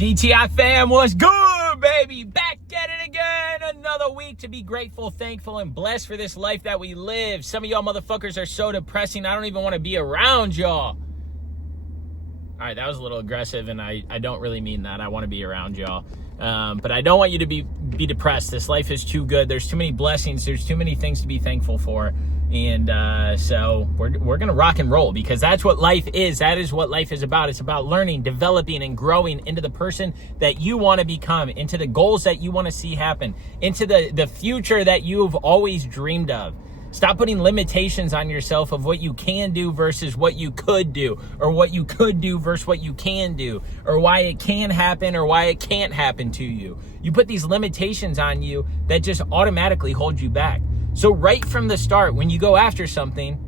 DTI fam, what's good, baby? Back at it again. Another week to be grateful, thankful, and blessed for this life that we live. Some of y'all motherfuckers are so depressing, I don't even want to be around y'all. All right, that was a little aggressive, and I don't really mean that. I want to be around y'all. But I don't want you to be depressed. This life is too good. There's too many blessings. There's too many things to be thankful for. And so we're going to rock and roll, because that's what life is. That is what life is about. It's about learning, developing, and growing into the person that you want to become, into the goals that you want to see happen, into the future that you've always dreamed of. Stop putting limitations on yourself of what you can do versus what you could do, or what you could do versus what you can do, or why it can happen or why it can't happen to you. You put these limitations on you that just automatically hold you back. So right from the start, when you go after something,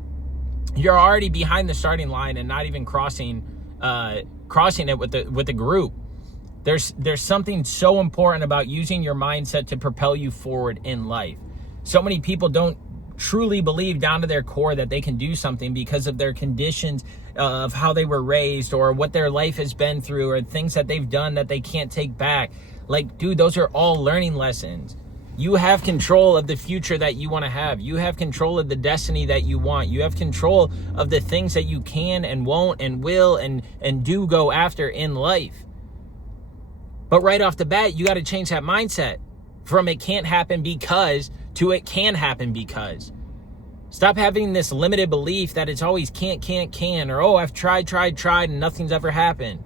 you're already behind the starting line and not even crossing it with the group. There's something so important about using your mindset to propel you forward in life. So many people don't truly believe down to their core that they can do something because of their conditions, of how they were raised, or what their life has been through, or things that they've done that they can't take back. Like, dude, those are all learning lessons. You have control of the future that you want to have. You have control of the destiny that you want. You have control of the things that you can and won't and will and do go after in life. But right off the bat, you got to change that mindset from it can't happen because to it can happen because. Stop having this limited belief that it's always can't, or, oh, I've tried, and nothing's ever happened.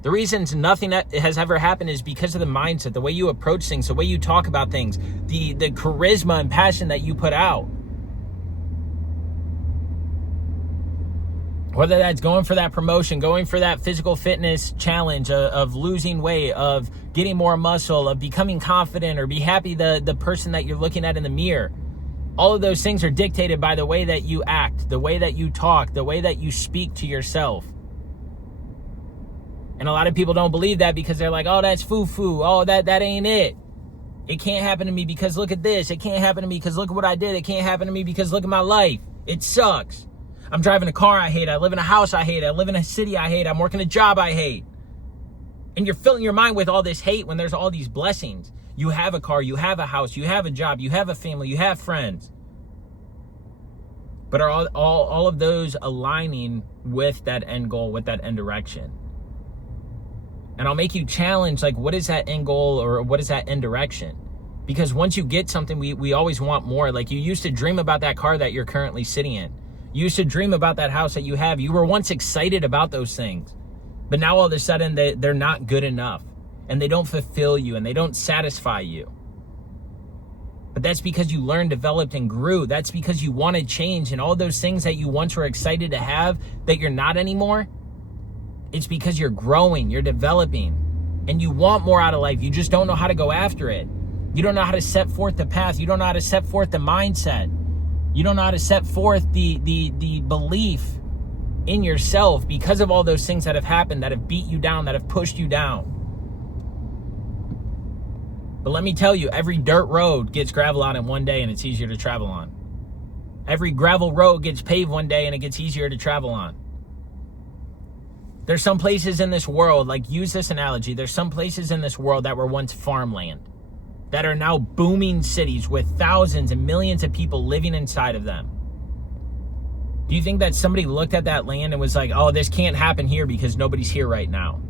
The reasons nothing has ever happened is because of the mindset, the way you approach things, the way you talk about things, the charisma and passion that you put out. Whether that's going for that promotion, going for that physical fitness challenge of losing weight, of getting more muscle, of becoming confident, or be happy the person that you're looking at in the mirror. All of those things are dictated by the way that you act, the way that you talk, the way that you speak to yourself. And a lot of people don't believe that because they're like, oh, that's foo-foo. Oh, that ain't it. It can't happen to me because look at this. It can't happen to me because look at what I did. It can't happen to me because look at my life. It sucks. I'm driving a car I hate. I live in a house I hate. I live in a city I hate. I'm working a job I hate. And you're filling your mind with all this hate when there's all these blessings. You have a car. You have a house. You have a job. You have a family. You have friends. But are all of those aligning with that end goal, with that end direction? And I'll make you challenge, like, what is that end goal, or what is that end direction? Because once you get something, we always want more. Like, you used to dream about that car that you're currently sitting in. You used to dream about that house that you have. You were once excited about those things. But now all of a sudden, they're not good enough. And they don't fulfill you, and they don't satisfy you. But that's because you learned, developed, and grew. That's because you want to change. And all those things that you once were excited to have that you're not anymore, it's because you're growing, you're developing, and you want more out of life. You just don't know how to go after it. You don't know how to set forth the path. You don't know how to set forth the mindset. You don't know how to set forth the belief in yourself because of all those things that have happened, that have beat you down, that have pushed you down. But let me tell you, every dirt road gets gravel on in one day, and it's easier to travel on. Every gravel road gets paved one day, and it gets easier to travel on. There's some places in this world, like, use this analogy, there's some places in this world that were once farmland, that are now booming cities with thousands and millions of people living inside of them. Do you think that somebody looked at that land and was like, oh, this can't happen here because nobody's here right now?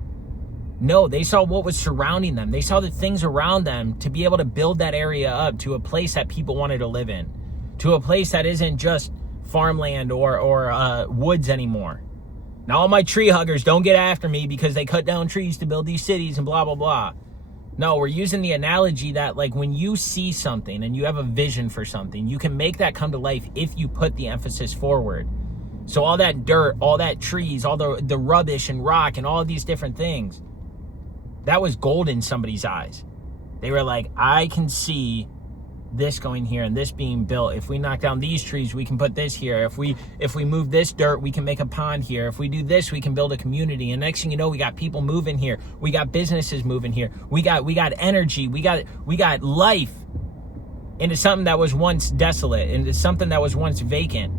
No, they saw what was surrounding them. They saw the things around them to be able to build that area up to a place that people wanted to live in, to a place that isn't just farmland or woods anymore. Now, all my tree huggers, don't get after me because they cut down trees to build these cities and blah, blah, blah. No, we're using the analogy that, like, when you see something and you have a vision for something, you can make that come to life if you put the emphasis forward. So all that dirt, all that trees, all the rubbish and rock and all of these different things, that was gold in somebody's eyes. They were like, I can see this going here and this being built. If we knock down these trees, we can put this here. If we move this dirt, we can make a pond here. If we do this, we can build a community. And next thing you know, we got people moving here. We got businesses moving here. We got energy. We got life into something that was once desolate, into something that was once vacant,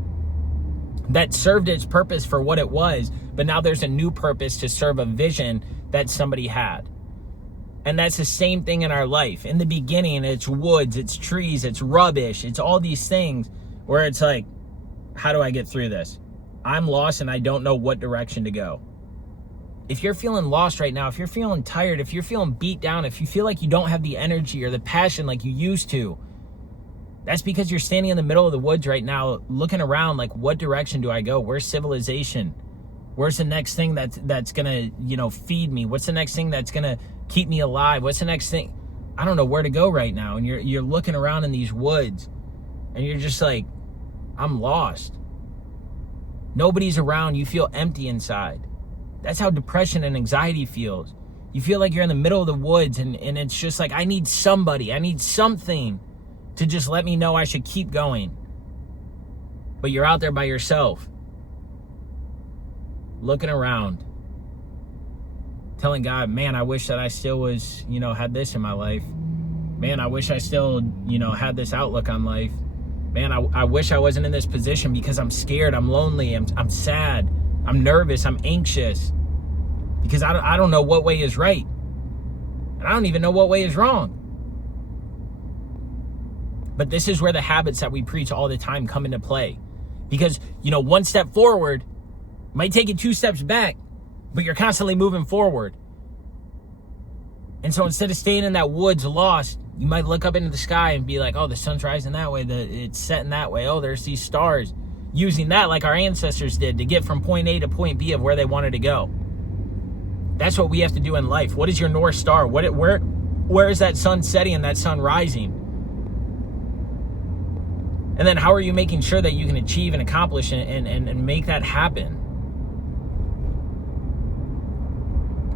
that served its purpose for what it was, but now there's a new purpose to serve a vision that somebody had. And that's the same thing in our life. In the beginning, it's woods, it's trees, it's rubbish, it's all these things where it's like, how do I get through this? I'm lost and I don't know what direction to go. If you're feeling lost right now, if you're feeling tired, if you're feeling beat down, if you feel like you don't have the energy or the passion like you used to, that's because you're standing in the middle of the woods right now, looking around like, what direction do I go? Where's civilization? Where's the next thing that's gonna, feed me? What's the next thing that's gonna keep me alive? What's the next thing? I don't know where to go right now. And you're looking around in these woods and you're just like, I'm lost. Nobody's around. You feel empty inside. That's how depression and anxiety feels. You feel like you're in the middle of the woods and it's just like, I need somebody, I need something to just let me know I should keep going. But you're out there by yourself, looking around, telling God, man, I wish that I still was, had this in my life. Man, I wish I still, had this outlook on life. Man, I wish I wasn't in this position because I'm scared, I'm lonely, I'm sad, I'm nervous, I'm anxious. Because I don't know what way is right. And I don't even know what way is wrong. But this is where the habits that we preach all the time come into play. Because, one step forward might take you 2 steps back, but you're constantly moving forward. And so instead of staying in that woods lost, you might look up into the sky and be like, oh, the sun's rising that way, it's setting that way. Oh, there's these stars. Using that like our ancestors did to get from point A to point B of where they wanted to go. That's what we have to do in life. What is your North Star? Where is that sun setting and that sun rising? And then how are you making sure that you can achieve and accomplish and make that happen?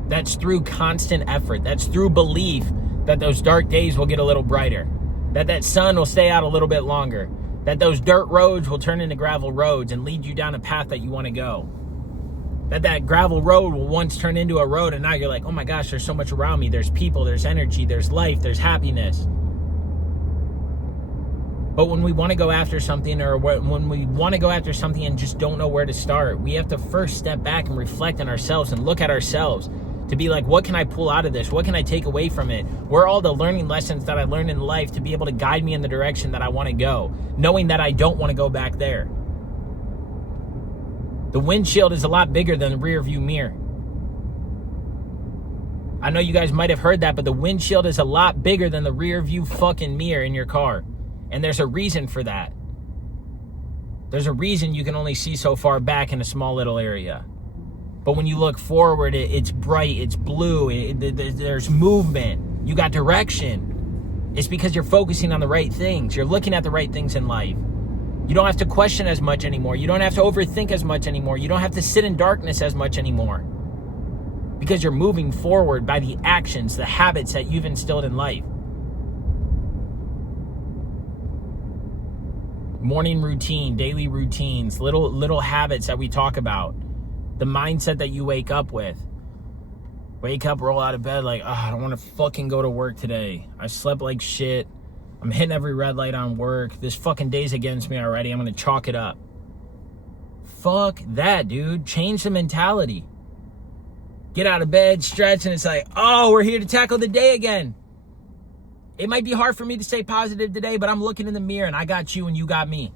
That's through constant effort. That's through belief that those dark days will get a little brighter. That sun will stay out a little bit longer. That those dirt roads will turn into gravel roads and lead you down a path that you want to go. That gravel road will once turn into a road and now you're like, oh my gosh, there's so much around me. There's people, there's energy, there's life, there's happiness. But when we want to go after something or when we want to go after something and just don't know where to start, we have to first step back and reflect on ourselves and look at ourselves to be like, what can I pull out of this? What can I take away from it? Where are all the learning lessons that I learned in life to be able to guide me in the direction that I want to go, knowing that I don't want to go back there? The windshield is a lot bigger than the rear view mirror. I know you guys might have heard that, but the windshield is a lot bigger than the rear view fucking mirror in your car. And there's a reason for that. There's a reason you can only see so far back in a small little area. But when you look forward, it's bright, it's blue, there's movement, you got direction. It's because you're focusing on the right things. You're looking at the right things in life. You don't have to question as much anymore. You don't have to overthink as much anymore. You don't have to sit in darkness as much anymore. Because you're moving forward by the actions, the habits that you've instilled in life. Morning routine, daily routines, little habits that we talk about. The mindset that you wake up with. Wake up, roll out of bed like, oh, I don't want to fucking go to work today. I slept like shit. I'm hitting every red light on work. This fucking day's against me already. I'm going to chalk it up. Fuck that, dude. Change the mentality. Get out of bed, stretch, and it's like, oh, we're here to tackle the day again. It might be hard for me to stay positive today, but I'm looking in the mirror and I got you and you got me.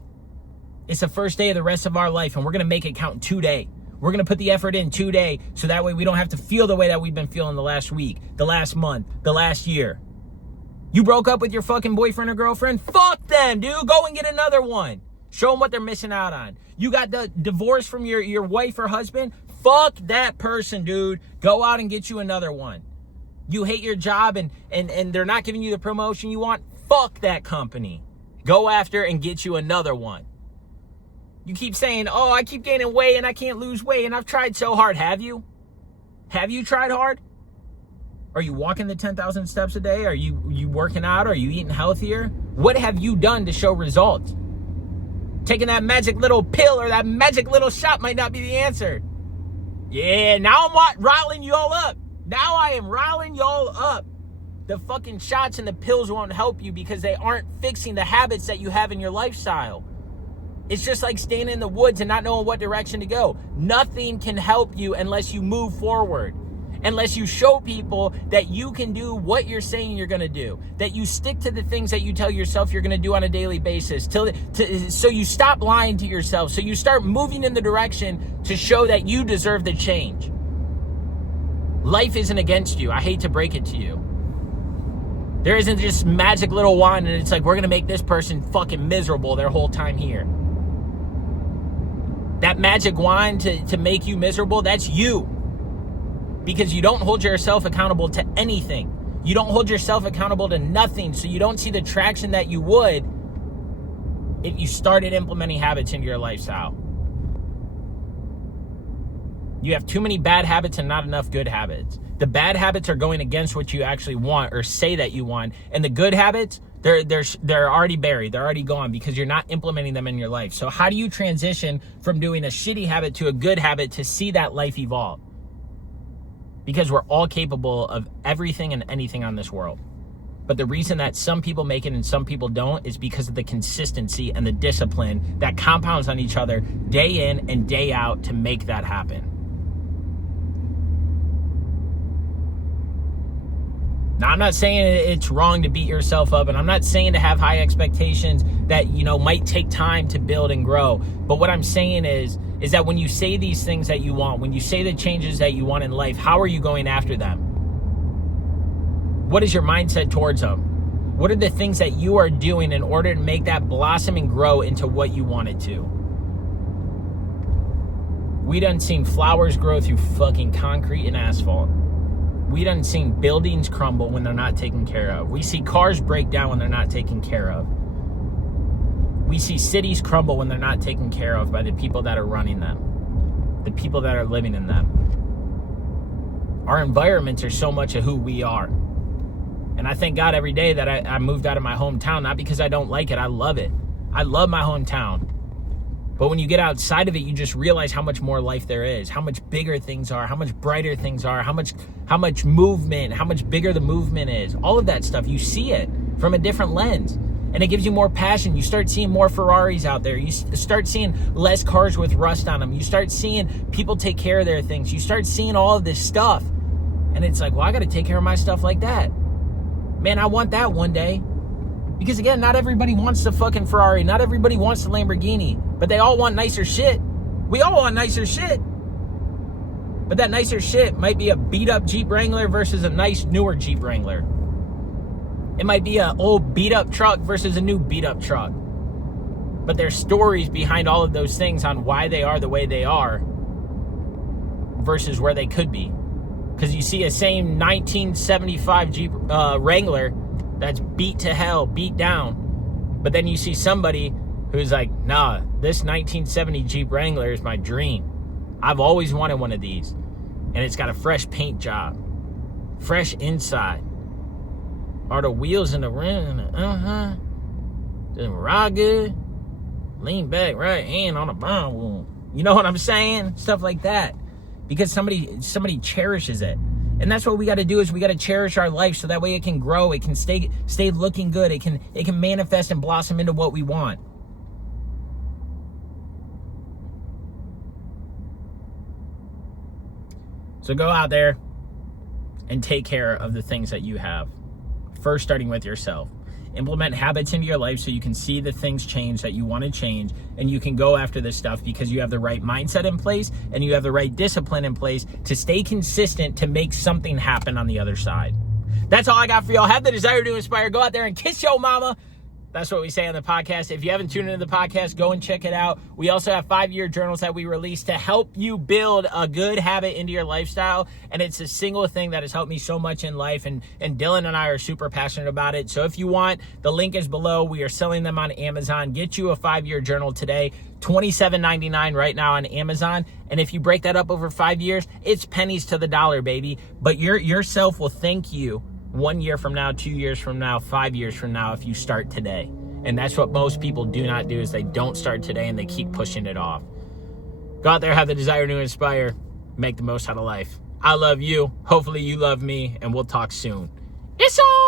It's the first day of the rest of our life and we're going to make it count today. We're going to put the effort in today so that way we don't have to feel the way that we've been feeling the last week, the last month, the last year. You broke up with your fucking boyfriend or girlfriend? Fuck them, dude. Go and get another one. Show them what they're missing out on. You got the divorce from your wife or husband? Fuck that person, dude. Go out and get you another one. You hate your job and they're not giving you the promotion you want? Fuck that company. Go after and get you another one. You keep saying, oh, I keep gaining weight and I can't lose weight and I've tried so hard. Have you? Have you tried hard? Are you walking the 10,000 steps a day? Are you working out? Are you eating healthier? What have you done to show results? Taking that magic little pill or that magic little shot might not be the answer. Yeah, now I'm riling you all up. Now I am riling y'all up. The fucking shots and the pills won't help you because they aren't fixing the habits that you have in your lifestyle. It's just like staying in the woods and not knowing what direction to go. Nothing can help you unless you move forward. unless you show people that you can do what you're saying you're going to do, that you stick to the things that you tell yourself you're going to do on a daily basis, so you stop lying to yourself, so you start moving in the direction to show that you deserve the change. Life isn't against you. I hate to break it to you. There isn't just magic little wand and it's like, we're going to make this person fucking miserable their whole time here. That magic wand to make you miserable, that's you. Because you don't hold yourself accountable to anything. You don't hold yourself accountable to nothing, so you don't see the traction that you would if you started implementing habits into your lifestyle. You have too many bad habits and not enough good habits. The bad habits are going against what you actually want or say that you want. And the good habits, they're already buried. They're already gone because you're not implementing them in your life. So how do you transition from doing a shitty habit to a good habit to see that life evolve? Because we're all capable of everything and anything on this world. But the reason that some people make it and some people don't is because of the consistency and the discipline that compounds on each other day in and day out to make that happen. Now, I'm not saying it's wrong to beat yourself up, and I'm not saying to have high expectations that, might take time to build and grow. But what I'm saying is that when you say these things that you want, when you say the changes that you want in life, how are you going after them? What is your mindset towards them? What are the things that you are doing in order to make that blossom and grow into what you want it to? We done seen flowers grow through fucking concrete and asphalt. We done seen buildings crumble when they're not taken care of. We see cars break down when they're not taken care of. We see cities crumble when they're not taken care of by the people that are running them, the people that are living in them. Our environments are so much of who we are. And I thank God every day that I moved out of my hometown, not because I don't like it. I love it. I love my hometown. But when you get outside of it, you just realize how much more life there is, how much bigger things are, how much brighter things are, how much movement, how much bigger the movement is. All of that stuff, you see it from a different lens. And it gives you more passion. You start seeing more Ferraris out there. You start seeing less cars with rust on them. You start seeing people take care of their things. You start seeing all of this stuff. And it's like, well, I got to take care of my stuff like that. Man, I want that one day. Because again, not everybody wants the fucking Ferrari. Not everybody wants the Lamborghini. But they all want nicer shit. We all want nicer shit. But that nicer shit might be a beat up Jeep Wrangler versus a nice newer Jeep Wrangler. It might be an old beat up truck versus a new beat up truck. But there's stories behind all of those things on why they are the way they are versus where they could be. Because you see a same 1975 Jeep Wrangler that's beat to hell, beat down. But then you see somebody who's like, nah, this 1970 Jeep Wrangler is my dream. I've always wanted one of these. And it's got a fresh paint job. Fresh inside. Are the wheels in the rim? Does it ride good? Lean back, right hand on the bottom wheel. You know what I'm saying? Stuff like that. Because somebody cherishes it. And that's what we got to do is we got to cherish our life so that way it can grow. It can stay looking good. It can manifest and blossom into what we want. So go out there and take care of the things that you have. First, starting with yourself. Implement habits into your life so you can see the things change that you want to change, and you can go after this stuff because you have the right mindset in place and you have the right discipline in place to stay consistent to make something happen on the other side. That's all I got for y'all. Have the desire to inspire. Go out there and kiss your mama. That's what we say on the podcast. If you haven't tuned into the podcast, go and check it out. We also have 5-year journals that we release to help you build a good habit into your lifestyle. And it's a single thing that has helped me so much in life. And Dylan and I are super passionate about it. So if you want, the link is below. We are selling them on Amazon. Get you a 5-year journal today. $27.99 right now on Amazon. And if you break that up over 5 years, it's pennies to the dollar, baby. But yourself will thank you 1 year from now, 2 years from now, 5 years from now, if you start today. And that's what most people do not do, is they don't start today and they keep pushing it off. Go out there, have the desire to inspire, make the most out of life. I love you. Hopefully you love me, and we'll talk soon. It's on.